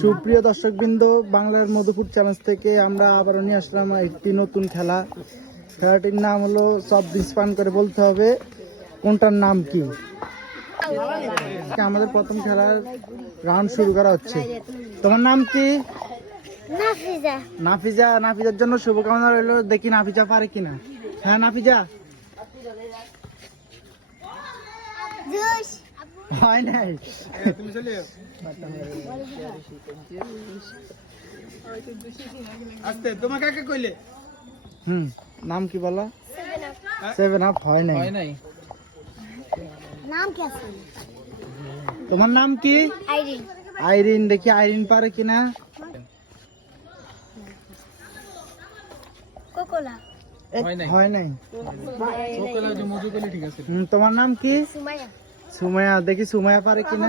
সুপ্রিয় দর্শকবৃন্দ, বাংলার মধুপুর চ্যালেঞ্জ থেকে আমরা আবারও নিয়ে আসলাম একটি নতুন খেলা। খেলাটির নাম হলো চব্বিশ পান করে বলতে হবে কোনটার নাম কি। আমাদের প্রথম খেলার রাউন্ড শুরু করা হচ্ছে। তোমার নাম কি? নাফিজা। নাফিজার জন্য শুভকামনা রইল। দেখি নাফিজা পারে কিনা। হ্যাঁ নাফিজা, হয় নাই। তোমার কাকে কইলে? নাম কি বলো? 7 আপ। হয় নাই। নাম কি আছে? তোমার নাম কি? আইরিন। আইরিন। দেখি আইরিন পারে কিনা। কোকোলা। হয় নাই। ঠিক আছে। তোমার নাম কি? সুমাইয়া। সুমাইয়া। দেখি সুমাইয়া পারে কিনা।